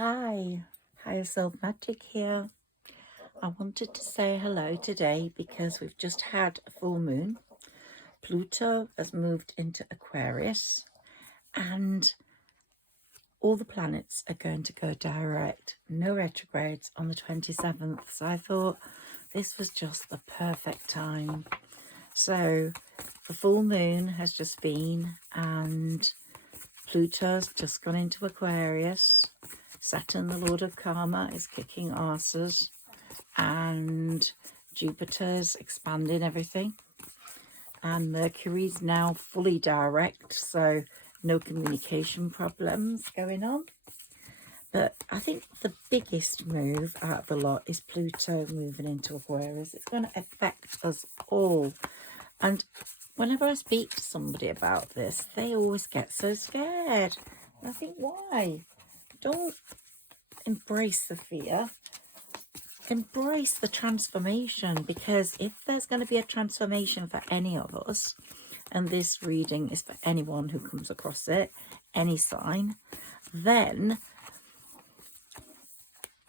Hi, Higherself Magic here. I wanted to say hello today because we've just had a full moon. Pluto has moved into Aquarius and all the planets are going to go direct, no retrogrades on the 27th. So I thought this was just the perfect time. So the full moon has just been and Pluto's just gone into Aquarius. Saturn, the Lord of Karma, is kicking asses, and Jupiter's expanding everything, and Mercury's now fully direct, so no communication problems going on. But I think the biggest move out of the lot is Pluto moving into Aquarius. It's going to affect us all. And whenever I speak to somebody about this, they always get so scared. And I think, why? Don't embrace the fear. Embrace the transformation, because if there's going to be a transformation for any of us, and this reading is for anyone who comes across it, any sign, then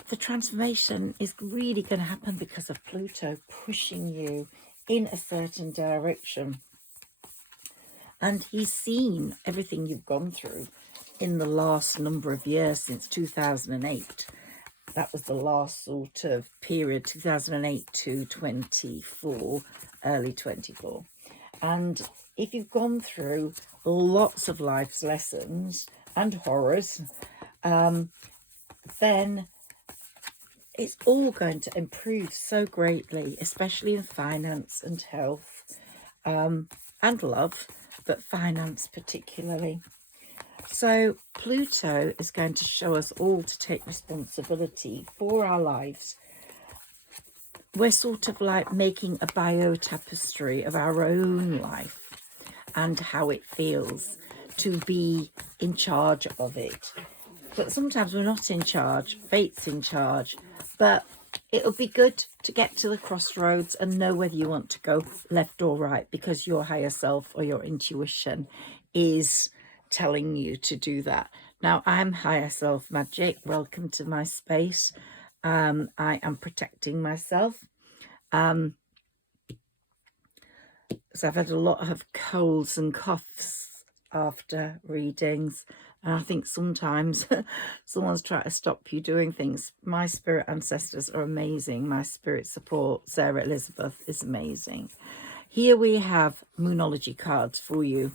the transformation is really going to happen because of Pluto pushing you in a certain direction. And he's seen everything you've gone through in the last number of years since 2008. That was the last sort of period, 2008 to 24, early 24. And if you've gone through lots of life's lessons and horrors, then it's all going to improve so greatly, especially in finance and health, and love, but finance particularly. So Pluto is going to show us all to take responsibility for our lives. We're sort of like making a biotapestry of our own life and how it feels to be in charge of it. But sometimes we're not in charge, fate's in charge. But it'll be good to get to the crossroads and know whether you want to go left or right, because your higher self or your intuition is telling you to do that. Now, I'm Higherself Magic. Welcome to my space. I am protecting myself. So I've had a lot of colds and coughs after readings. And I think sometimes someone's trying to stop you doing things. My spirit ancestors are amazing. My spirit support, Sarah Elizabeth, is amazing. Here we have Moonology cards for you.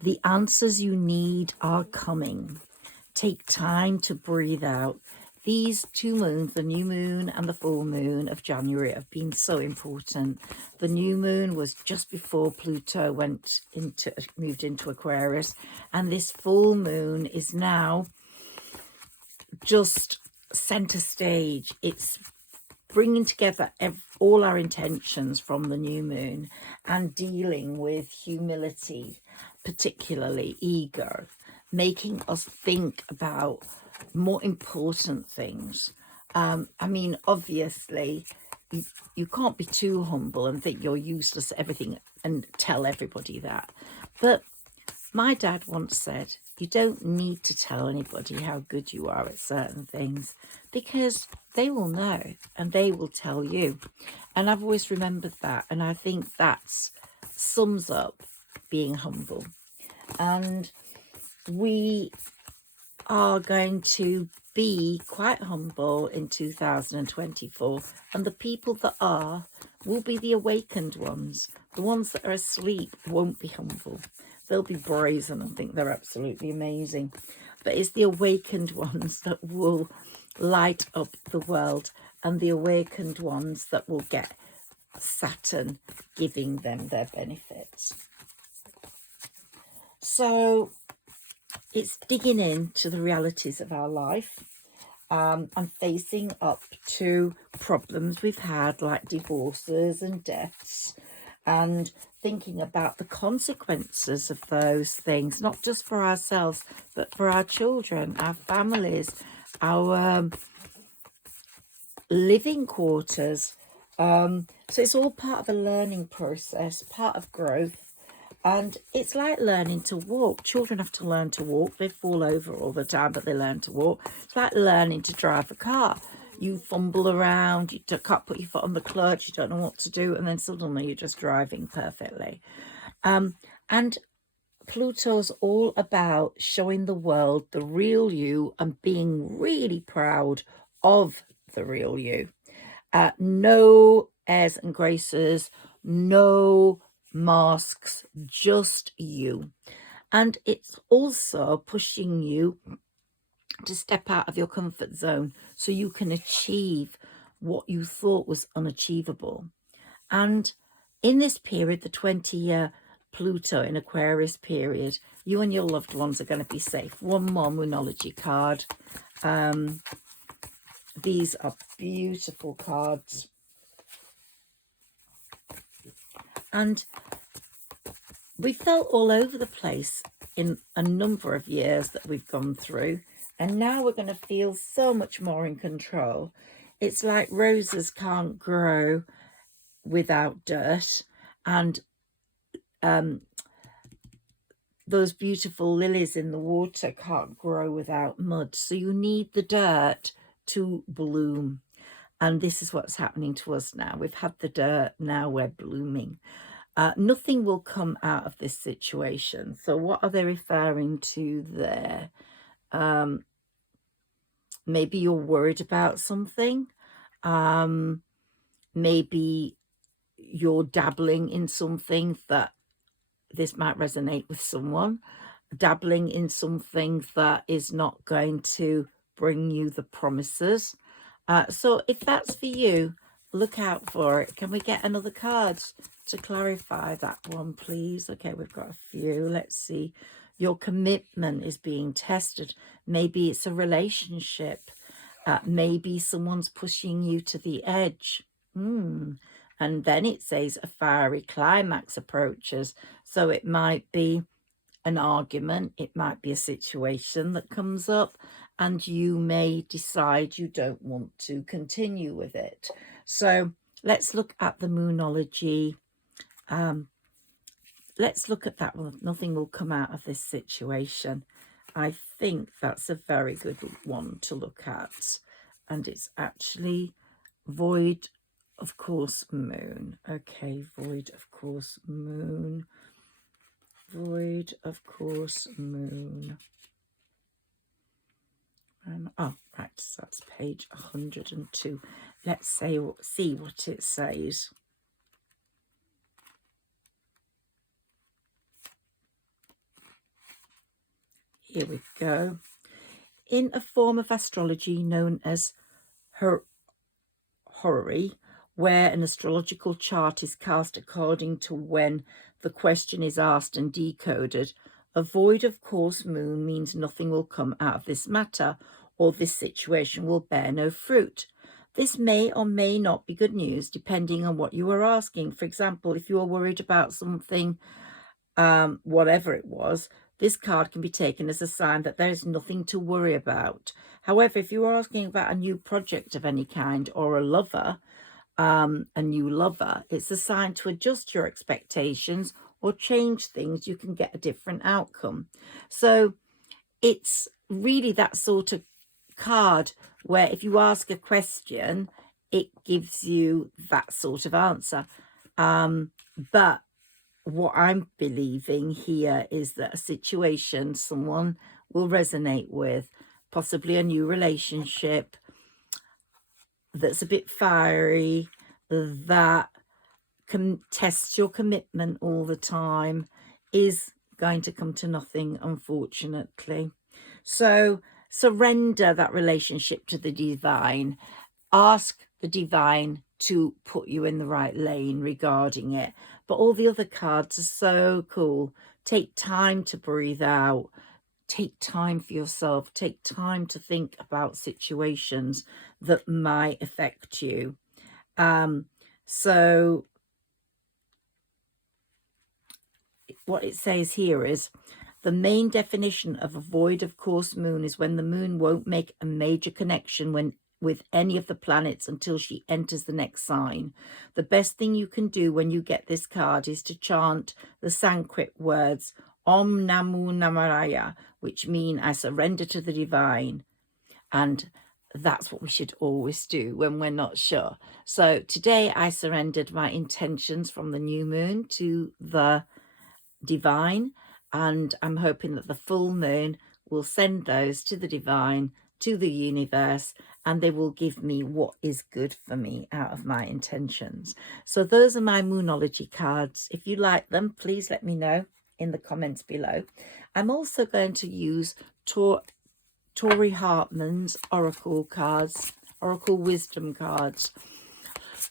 The answers you need are coming. Take time to breathe out. These two moons, the new moon and the full moon of January, have been so important. The new moon was just before Pluto moved into Aquarius, and this full moon is now just center stage. It's bringing together all our intentions from the new moon and dealing with humility, particularly ego, making us think about more important things. I mean, obviously, you can't be too humble and think you're useless at everything and tell everybody that. But my dad once said, you don't need to tell anybody how good you are at certain things, because they will know and they will tell you. And I've always remembered that. And I think that sums up being humble. And we are going to be quite humble in 2024. And the people that are will be the awakened ones. The ones that are asleep won't be humble. They'll be brazen and think they're absolutely amazing. But it's the awakened ones that will light up the world, and the awakened ones that will get Saturn giving them their benefits. So it's digging into the realities of our life, and facing up to problems we've had, like divorces and deaths, and thinking about the consequences of those things, not just for ourselves, but for our children, our families, our living quarters. So it's all part of a learning process, part of growth. And it's like learning to walk. Children have to learn to walk. They fall over all the time, but they learn to walk. It's like learning to drive a car. You fumble around, you can't put your foot on the clutch, you don't know what to do, and then suddenly you're just driving perfectly. And Pluto's all about showing the world the real you and being really proud of the real you. No airs and graces, no masks, just you. And it's also pushing you to step out of your comfort zone so you can achieve what you thought was unachievable. And in this period, the 20-year Pluto in Aquarius period, you and your loved ones are going to be safe. One more Moonology card. These are beautiful cards. And we felt all over the place in a number of years that we've gone through. And now we're going to feel so much more in control. It's like roses can't grow without dirt. And those beautiful lilies in the water can't grow without mud. So you need the dirt to bloom. And this is what's happening to us now. We've had the dirt, now we're blooming. Nothing will come out of this situation. So what are they referring to there? Maybe you're worried about something. Maybe you're dabbling in something that this might resonate with someone. Dabbling in something that is not going to bring you the promises. So if that's for you, look out for it. Can we get another card to clarify that one, please? Okay, we've got a few. Let's see. Your commitment is being tested. Maybe it's a relationship. Maybe someone's pushing you to the edge. And then it says a fiery climax approaches. So it might be an argument. It might be a situation that comes up, and you may decide you don't want to continue with it. So let's look at the Moonology. Let's look at that one. Nothing will come out of this situation. I think that's a very good one to look at. And it's actually void of course moon. Okay, void of course moon. Void of course moon. Oh, right, so that's page 102. Let's see what it says. Here we go. In a form of astrology known as horary, where an astrological chart is cast according to when the question is asked and decoded, a void of course moon means nothing will come out of this matter, or this situation will bear no fruit. This may or may not be good news, depending on what you are asking. For example, if you are worried about something, whatever it was, this card can be taken as a sign that there is nothing to worry about. However, if you are asking about a new project of any kind or a lover, a new lover, it's a sign to adjust your expectations or change things. You can get a different outcome. So it's really that sort of card where if you ask a question, it gives you that sort of answer. But what I'm believing here is that a situation someone will resonate with, possibly a new relationship that's a bit fiery, that tests your commitment all the time, is going to come to nothing, unfortunately. So surrender that relationship to the divine. Ask the divine to put you in the right lane regarding it. But all the other cards are so cool. Take time to breathe out. Take time for yourself. Take time to think about situations that might affect you. So what it says here is, the main definition of a void of course moon is when the moon won't make a major connection with any of the planets until she enters the next sign. The best thing you can do when you get this card is to chant the Sanskrit words Om Namu Namaraya, which mean I surrender to the divine. And that's what we should always do when we're not sure. So today I surrendered my intentions from the new moon to the divine, and I'm hoping that the full moon will send those to the divine, to the universe, and they will give me what is good for me out of my intentions. So those are my Moonology cards. If you like them, please let me know in the comments below. I'm also going to use Tori Hartman's Oracle cards, Oracle Wisdom cards.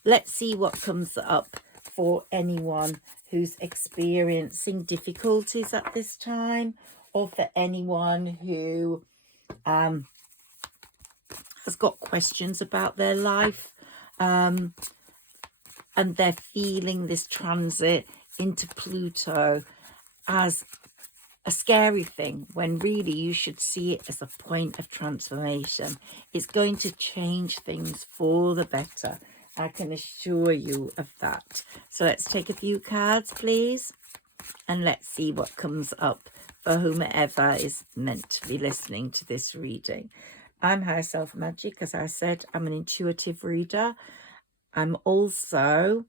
Let's see what comes up for anyone who's experiencing difficulties at this time, or for anyone who has got questions about their life, and they're feeling this transit into Pluto as a scary thing, when really you should see it as a point of transformation. It's going to change things for the better. I can assure you of that. So let's take a few cards, please, and let's see what comes up for whomever is meant to be listening to this reading. I'm Higherself Magic. As I said, I'm an intuitive reader. I'm also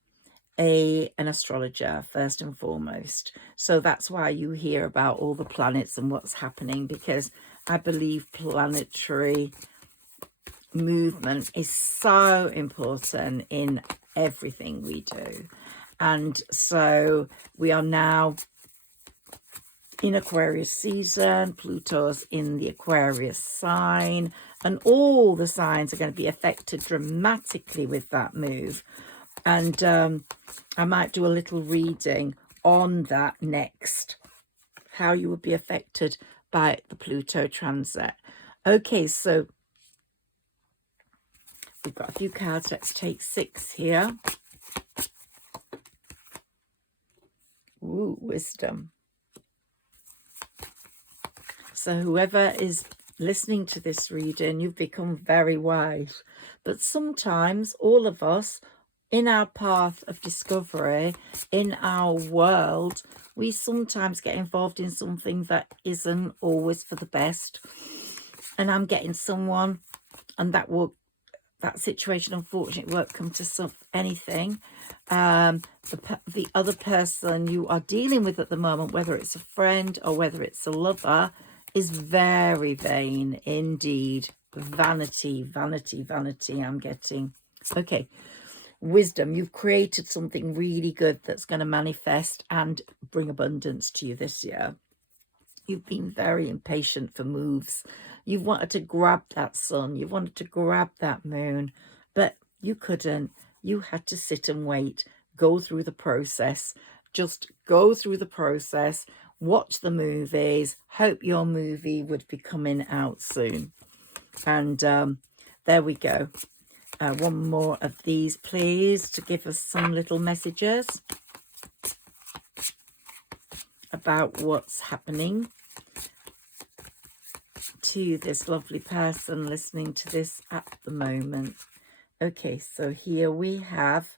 an astrologer, first and foremost. So that's why you hear about all the planets and what's happening, because I believe planetary movement is so important in everything we do. And so we are now in Aquarius season. Pluto's in the Aquarius sign, and all the signs are going to be affected dramatically with that move. And I might do a little reading on that next, how you would be affected by the Pluto transit. Okay, so we've got a few cards. Let's take 6 here. Ooh, wisdom. So whoever is listening to this reading, you've become very wise. But sometimes all of us, in our path of discovery, in our world, we sometimes get involved in something that isn't always for the best. And I'm getting someone, and that situation unfortunately won't come to anything. The other person you are dealing with at the moment, whether it's a friend or whether it's a lover, is very vain indeed. Vanity, vanity, vanity, I'm getting. Okay. Wisdom, you've created something really good that's going to manifest and bring abundance to you this year. You've been very impatient for moves. You've wanted to grab that sun. You've wanted to grab that moon, but you couldn't. You had to sit and wait, go through the process. Just go through the process, watch the movies, hope your movie would be coming out soon. And there we go. One more of these, please, to give us some little messages about what's happening to this lovely person listening to this at the moment. Okay, so here we have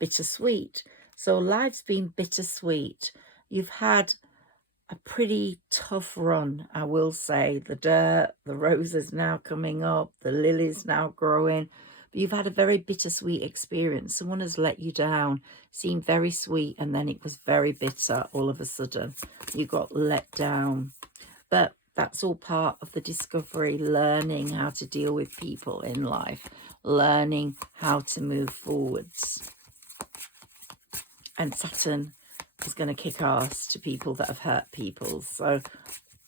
bittersweet. So life's been bittersweet. You've had a pretty tough run, I will say. The dirt, the roses now coming up, the lilies now growing. But you've had a very bittersweet experience. Someone has let you down, seemed very sweet, and then it was very bitter all of a sudden. You got let down. But that's all part of the discovery, learning how to deal with people in life, learning how to move forwards. And Saturn is going to kick ass to people that have hurt people. So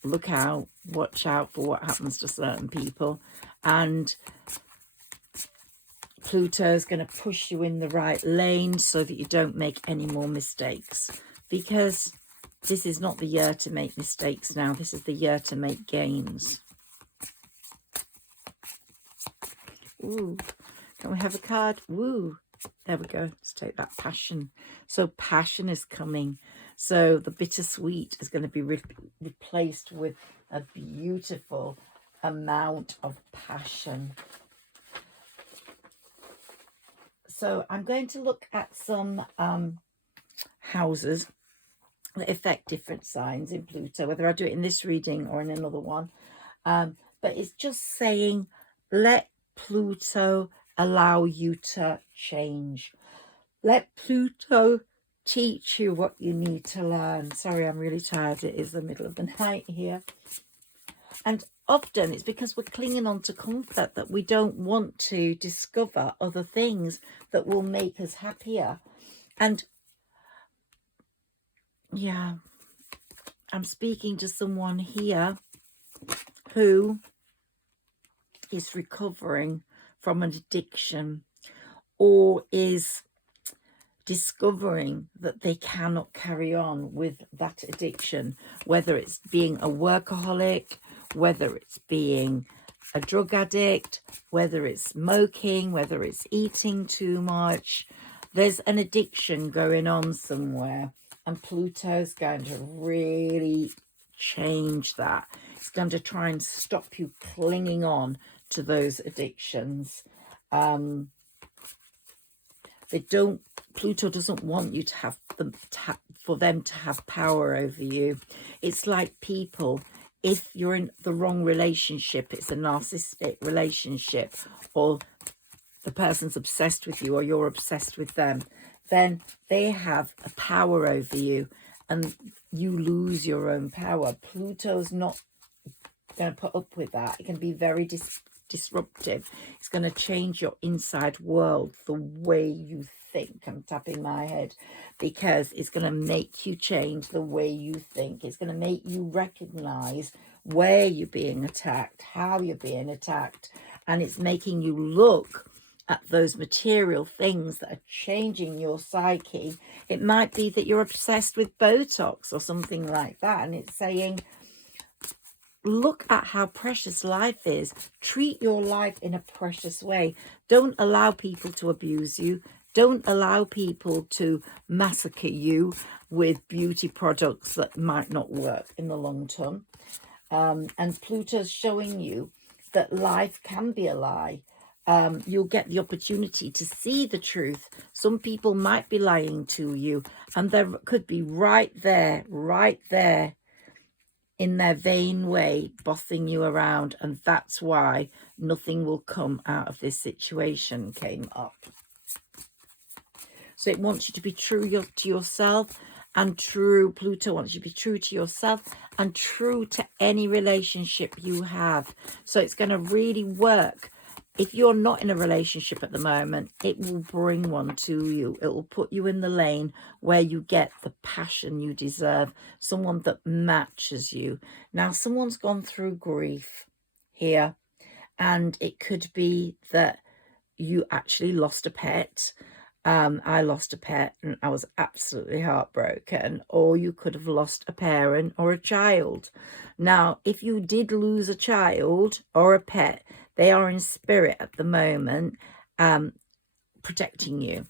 look out, watch out for what happens to certain people. And Pluto is going to push you in the right lane so that you don't make any more mistakes. Because this is not the year to make mistakes now. This is the year to make gains. Ooh, can we have a card? Woo. There we go. Let's take that passion. So passion is coming. So the bittersweet is going to be replaced with a beautiful amount of passion. So I'm going to look at some houses that affect different signs in Pluto, whether I do it in this reading or in another one. But it's just saying, let Pluto allow you to change. Let Pluto teach you what you need to learn. Sorry, I'm really tired. It is the middle of the night here. And often it's because we're clinging on to comfort that we don't want to discover other things that will make us happier. And yeah, I'm speaking to someone here who is recovering from an addiction or is discovering that they cannot carry on with that addiction, whether it's being a workaholic, whether it's being a drug addict, whether it's smoking, whether it's eating too much. There's an addiction going on somewhere, and Pluto's going to really change that. It's going to try and stop you clinging on to those addictions. Pluto doesn't want you to have them, for them to have power over you. It's like people, if you're in the wrong relationship, it's a narcissistic relationship, or the person's obsessed with you or you're obsessed with them, then they have a power over you and you lose your own power. Pluto's not going to put up with that. It can be very disruptive. It's going to change your inside world, the way you think. I'm tapping my head because it's going to make you change the way you think. It's going to make you recognize where you're being attacked, how you're being attacked, and it's making you look at those material things that are changing your psyche. It might be that you're obsessed with Botox or something like that, and it's saying, look at how precious life is. Treat your life in a precious way. Don't allow people to abuse you. Don't allow people to massacre you with beauty products that might not work in the long term. And Pluto's showing you that life can be a lie. You'll get the opportunity to see the truth. Some people might be lying to you, and there could be right there in their vain way, bossing you around, and that's why nothing will come out of this situation came up. So it wants you to be true to yourself, and Pluto wants you to be true to yourself and true to any relationship you have. So it's going to really work. If you're not in a relationship at the moment, it will bring one to you. It will put you in the lane where you get the passion you deserve, someone that matches you. Now, someone's gone through grief here, and it could be that you actually lost a pet. I lost a pet and I was absolutely heartbroken. Or you could have lost a parent or a child. Now, if you did lose a child or a pet, they are in spirit at the moment, protecting you.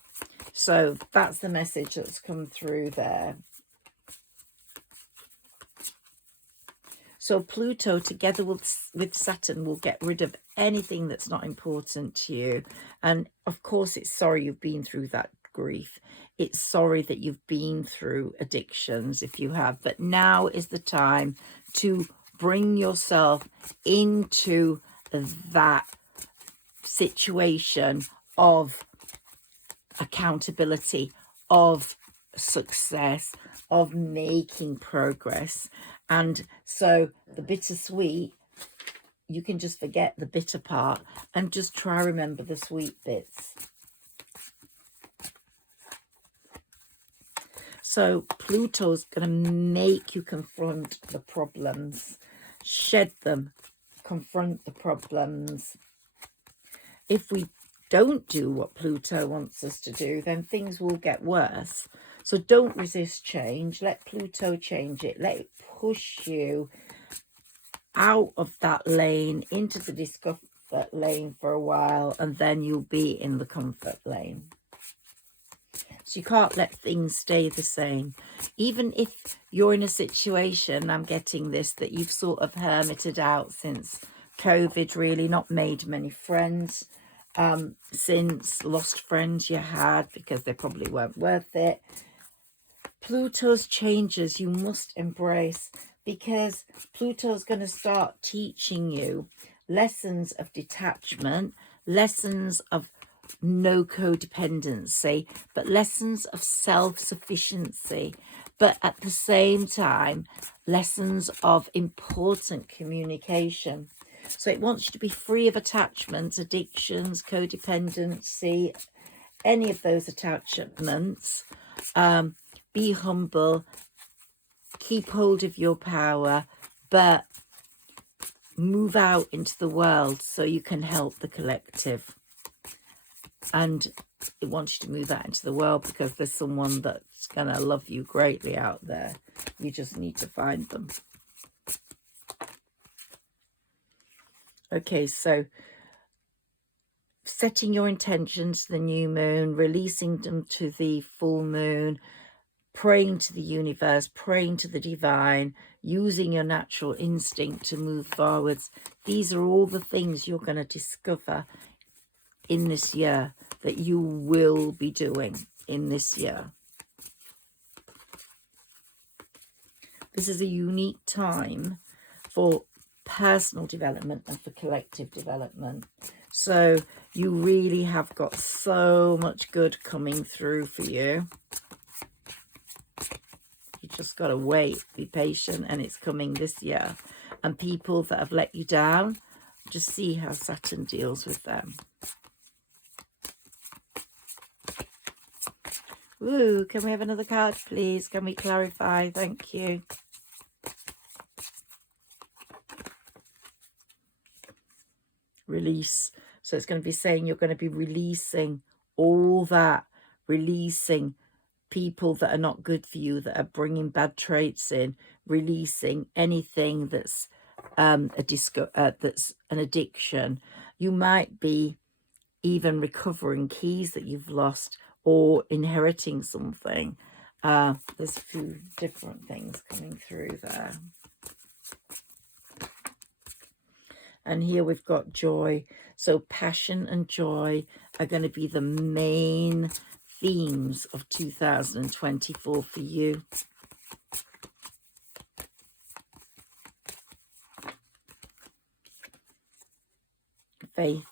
So that's the message that's come through there. So Pluto, together with Saturn, will get rid of anything that's not important to you. And of course, it's sorry you've been through that grief. It's sorry that you've been through addictions, if you have. But now is the time to bring yourself into that situation of accountability, of success, of making progress. And so the bittersweet, you can just forget the bitter part and just try remember the sweet bits. So Pluto's going to make you confront the problems, shed them, confront the problems. If we don't do what Pluto wants us to do, then things will get worse. So don't resist change. Let Pluto change it. Let it push you out of that lane into the discomfort lane for a while, and then you'll be in the comfort lane. So you can't let things stay the same. Even if you're in a situation, I'm getting this, that you've sort of hermited out since COVID, really not made many friends. since lost friends you had because they probably weren't worth it. Pluto's changes you must embrace, because Pluto's going to start teaching you lessons of detachment, lessons of no codependency, but lessons of self-sufficiency, but at the same time lessons of important communication. So it wants you to be free of attachments, addictions, codependency, any of those attachments. Be humble, keep hold of your power, but move out into the world so you can help the collective. And it wants you to move out into the world because there's someone that's going to love you greatly out there. You just need to find them. Okay, so setting your intentions to the new moon, releasing them to the full moon, praying to the universe, praying to the divine, using your natural instinct to move forwards. These are all the things you're going to discover in this year, that you will be doing in this year. This is a unique time for personal development and for collective development. So you really have got so much good coming through for you. You just got to wait, be patient, and it's coming this year. And people that have let you down, just see how Saturn deals with them. Ooh, can we have another card, please? Can we clarify? Thank you. Release. So it's going to be saying you're going to be releasing all that, releasing people that are not good for you, that are bringing bad traits in, releasing anything that's that's an addiction. You might be even recovering keys that you've lost or inheriting something. There's a few different things coming through there. And here we've got joy. So passion and joy are going to be the main themes of 2024 for you. Faith.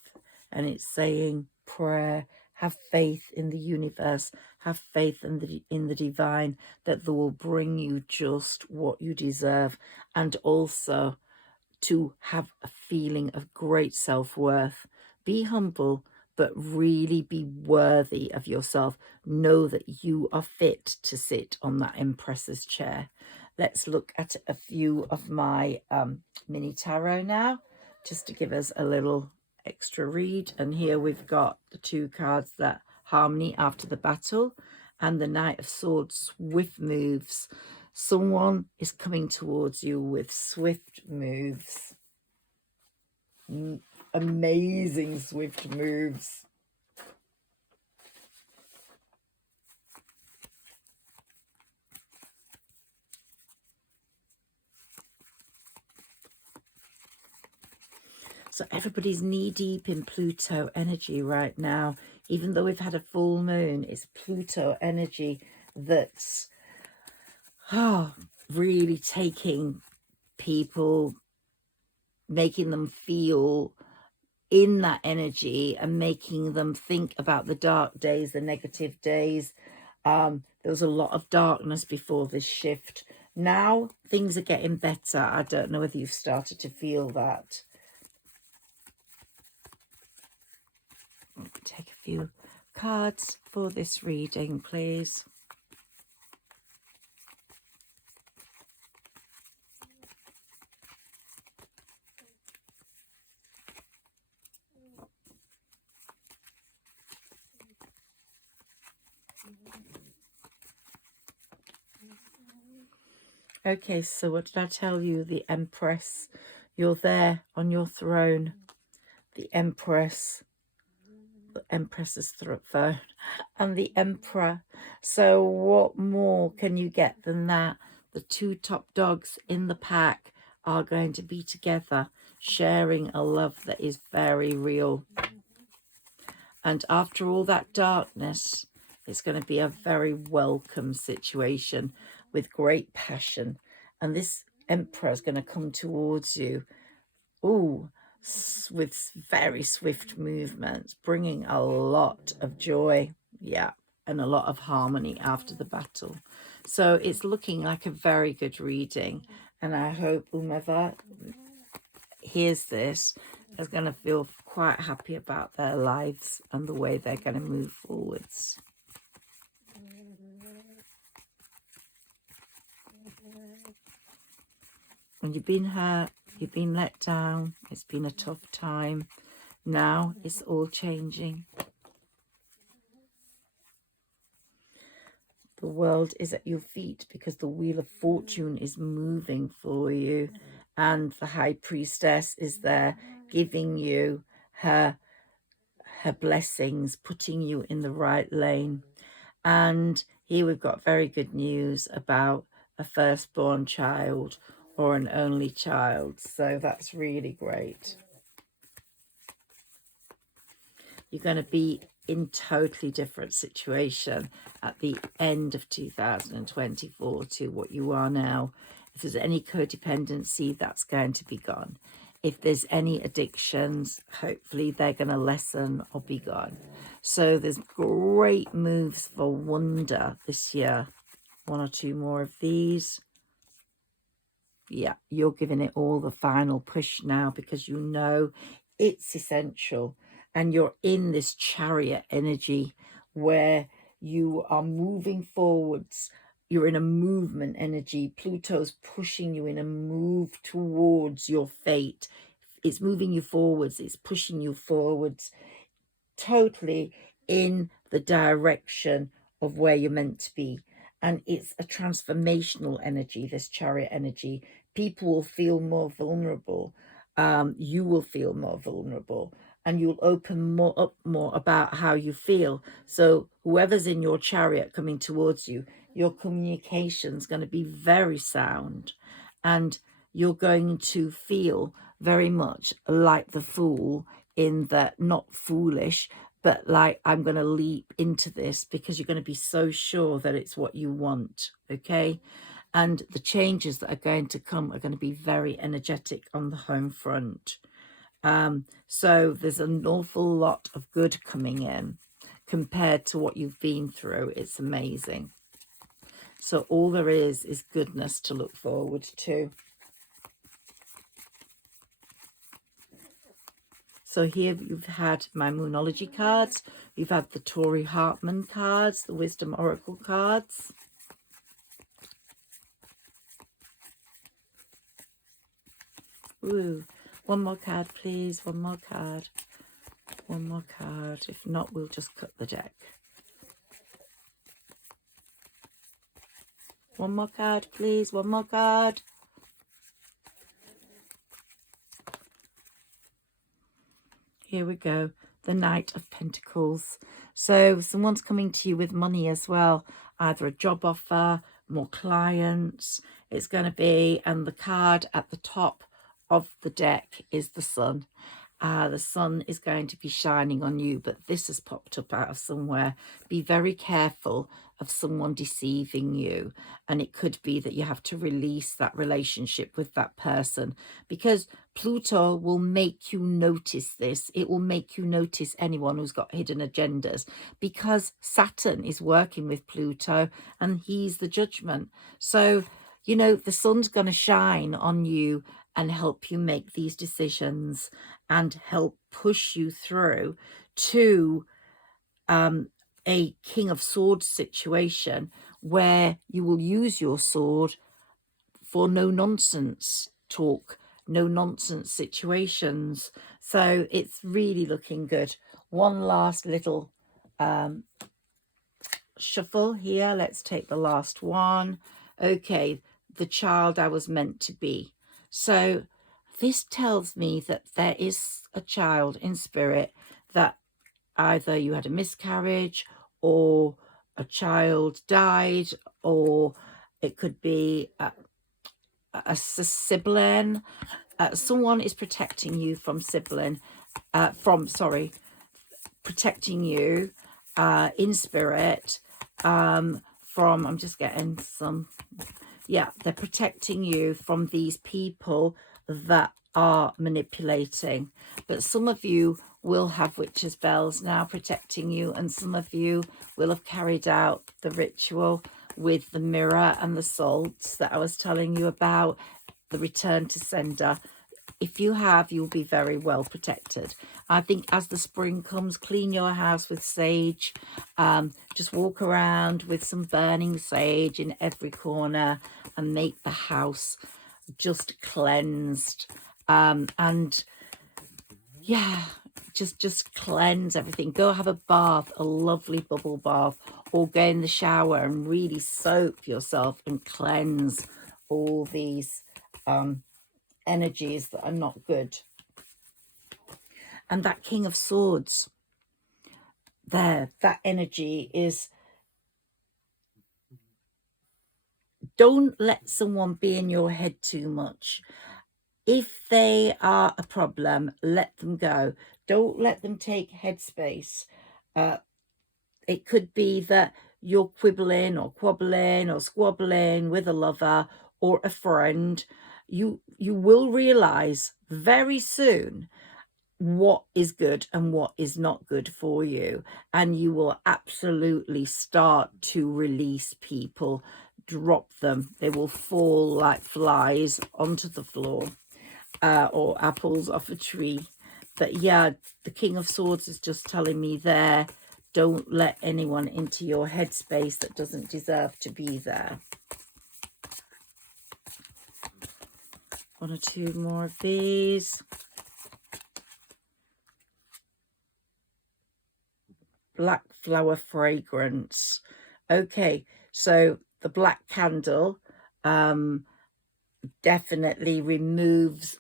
And it's saying prayer. Have faith in the universe. Have faith in the divine, that they will bring you just what you deserve. And also to have a feeling of great self-worth. Be humble, but really be worthy of yourself. Know that you are fit to sit on that Empress's chair. Let's look at a few of my mini tarot now, just to give us a little extra read. And here we've got the two cards, that harmony after the battle, and the Knight of Swords, swift moves. Someone is coming towards you with swift moves. Amazing swift moves. So everybody's knee-deep in Pluto energy right now. Even though we've had a full moon, it's Pluto energy that's really taking people, making them feel in that energy and making them think about the dark days, the negative days. There was a lot of darkness before this shift. Now things are getting better. I don't know whether you've started to feel that. Take a few cards for this reading, please. Okay, so what did I tell you? The Empress. You're there on your throne. The Empress. The Empress's throne. And the Emperor. So what more can you get than that? The two top dogs in the pack are going to be together, sharing a love that is very real. And after all that darkness, it's going to be a very welcome situation with great passion. And this Emperor is going to come towards you, with very swift movements, bringing a lot of joy, yeah, and a lot of harmony after the battle. So it's looking like a very good reading, and I hope whomever hears this is going to feel quite happy about their lives and the way they're going to move forwards. When you've been hurt, you've been let down, it's been a tough time. Now it's all changing. The world is at your feet because the Wheel of Fortune is moving for you. And the High Priestess is there giving you her blessings, putting you in the right lane. And here we've got very good news about a firstborn child or an only child. So that's really great. You're going to be in totally different situation at the end of 2024 to what you are now. If there's any codependency, that's going to be gone. If there's any addictions, hopefully they're going to lessen or be gone. So there's great moves for wonder this year. One or two more of these. Yeah, you're giving it all the final push now because you know it's essential. And you're in this Chariot energy where you are moving forwards. You're in a movement energy. Pluto's pushing you in a move towards your fate. It's moving you forwards. It's pushing you forwards. Totally in the direction of where you're meant to be. And it's a transformational energy, this Chariot energy. People will feel more vulnerable. You will feel more vulnerable. And you'll open up more about how you feel. So whoever's in your chariot coming towards you, your communication's going to be very sound. And you're going to feel very much like the Fool, in that not foolish, but like, I'm going to leap into this because you're going to be so sure that it's what you want, okay? And the changes that are going to come are going to be very energetic on the home front. So there's an awful lot of good coming in compared to what you've been through. It's amazing. So all there is goodness to look forward to. So here you've had my Moonology cards. You've had the Tori Hartman cards, the Wisdom Oracle cards. Ooh, one more card, please. One more card. One more card. If not, we'll just cut the deck. One more card, please. One more card. Here we go. The Knight of Pentacles. So someone's coming to you with money as well. Either a job offer, more clients. It's going to be, and the card at the top of the deck is the Sun. The sun is going to be shining on you, but this has popped up out of somewhere. Be very careful of someone deceiving you, and it could be that you have to release that relationship with that person, because Pluto will make you notice this. It will make you notice anyone who's got hidden agendas, because Saturn is working with Pluto and he's the judgment. So, you know, the sun's going to shine on you and help you make these decisions and help push you through to a King of Swords situation where you will use your sword for no nonsense talk, no nonsense situations. So it's really looking good. One last little shuffle here. Let's take the last one. Okay, the child I was meant to be. So this tells me that there is a child in spirit that either you had a miscarriage or a child died, or it could be a sibling. Someone is protecting you from protecting you in spirit from, I'm just getting some, yeah, they're protecting you from these people that are manipulating. But some of you will have witches' bells now protecting you, and some of you will have carried out the ritual with the mirror and the salts that I was telling you about, the return to sender. If you have, you'll be very well protected. I think as the spring comes, clean your house with sage. Just walk around with some burning sage in every corner and make the house just cleansed. And yeah, just cleanse everything. Go have a bath, a lovely bubble bath, or go in the shower and really soak yourself and cleanse all these energies that are not good. And that King of Swords there, that energy is, don't let someone be in your head too much. If they are a problem, let them go. Don't let them take headspace. It could be that you're quibbling or quabbling or squabbling with a lover or a friend. You will realize very soon what is good and what is not good for you, and you will absolutely start to release people, drop them. They will fall like flies onto the floor, or apples off a tree. But yeah, the King of Swords is just telling me there, don't let anyone into your headspace that doesn't deserve to be there. One or two more of these. Black flower fragrance. Okay, so the black candle definitely removes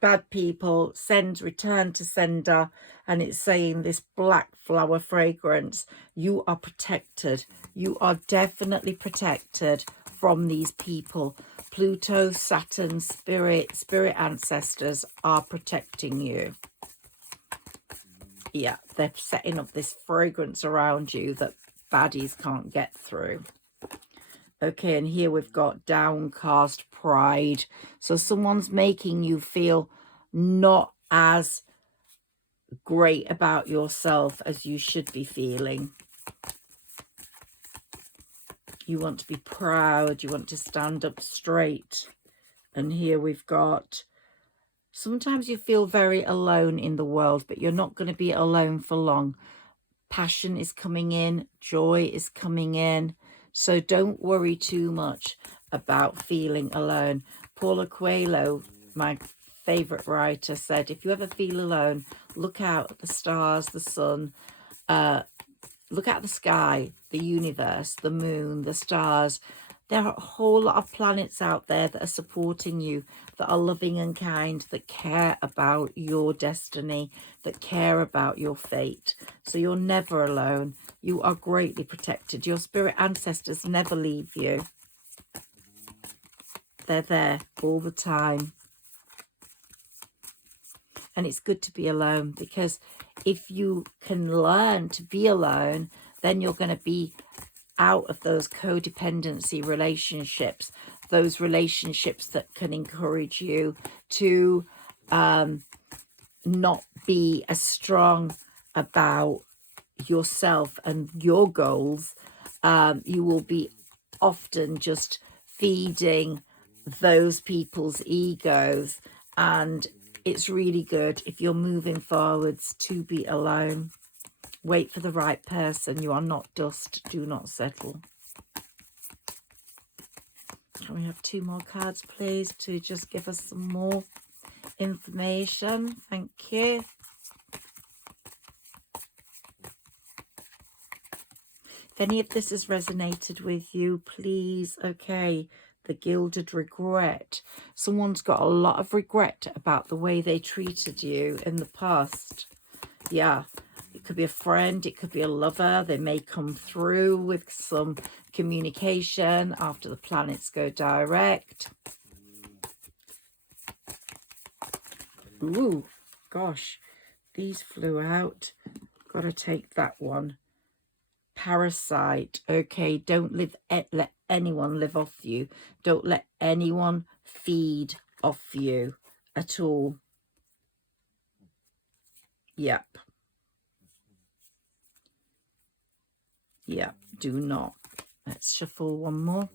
bad people, sends return to sender, and it's saying this black flower fragrance, you are protected. You are definitely protected from these people. Pluto, Saturn, spirit ancestors are protecting you. Yeah, they're setting up this fragrance around you that baddies can't get through. Okay, and here we've got downcast pride. So someone's making you feel not as great about yourself as you should be feeling. You want to be proud. You want to stand up straight. And here we've got, sometimes you feel very alone in the world, but you're not going to be alone for long. Passion is coming in. Joy is coming in. So don't worry too much about feeling alone. Paulo Coelho, my favourite writer, said, if you ever feel alone, look out at the stars, the sun, look at the sky, the universe, the moon, the stars. There are a whole lot of planets out there that are supporting you, that are loving and kind, that care about your destiny, that care about your fate. So you're never alone. You are greatly protected. Your spirit ancestors never leave you. They're there all the time. And it's good to be alone, because if you can learn to be alone, then you're going to be out of those codependency relationships, those relationships that can encourage you to not be as strong about yourself and your goals. You will be often just feeding those people's egos, and it's really good if you're moving forwards to be alone. Wait for the right person. You are not dust. Do not settle. Can we have two more cards, please, to just give us some more information? Thank you. If any of this has resonated with you, please, okay, the gilded regret. Someone's got a lot of regret about the way they treated you in the past. Yeah, it could be a friend, it could be a lover. They may come through with some communication after the planets go direct. Ooh, gosh, these flew out. Got to take that one. Parasite. Okay, don't let anyone live off you. Don't let anyone feed off you at all. Yep. Yep, do not. Let's shuffle one more.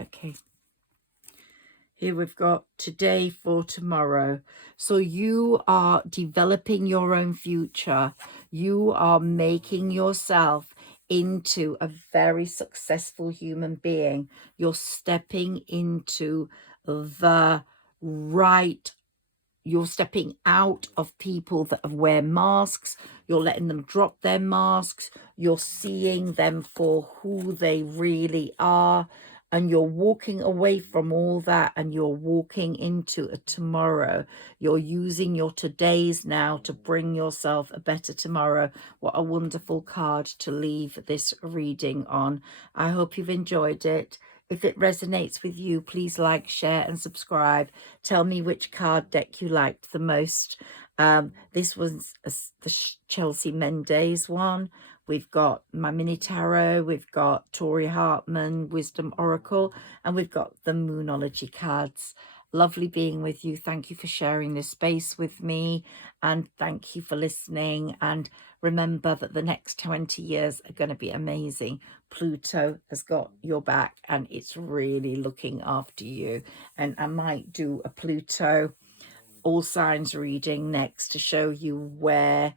Okay. Here we've got today for tomorrow. So you are developing your own future. You are making yourself into a very successful human being. You're stepping into the right. You're stepping out of people that wear masks. You're letting them drop their masks. You're seeing them for who they really are. And you're walking away from all that and you're walking into a tomorrow. You're using your todays now to bring yourself a better tomorrow. What a wonderful card to leave this reading on. I hope you've enjoyed it. If it resonates with you, please like, share and subscribe. Tell me which card deck you liked the most. This was the Chelsea Mendes one. We've got my mini tarot, we've got Tori Hartman, Wisdom Oracle, and we've got the Moonology cards. Lovely being with you. Thank you for sharing this space with me, and thank you for listening. And remember that the next 20 years are going to be amazing. Pluto has got your back and it's really looking after you. And I might do a Pluto all signs reading next to show you where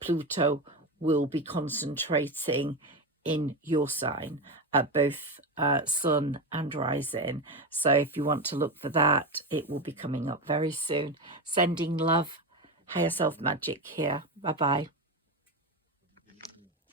Pluto will be concentrating in your sign at both sun and rising. So if you want to look for that, it will be coming up very soon. Sending love. Higher Self Magic here. Bye bye.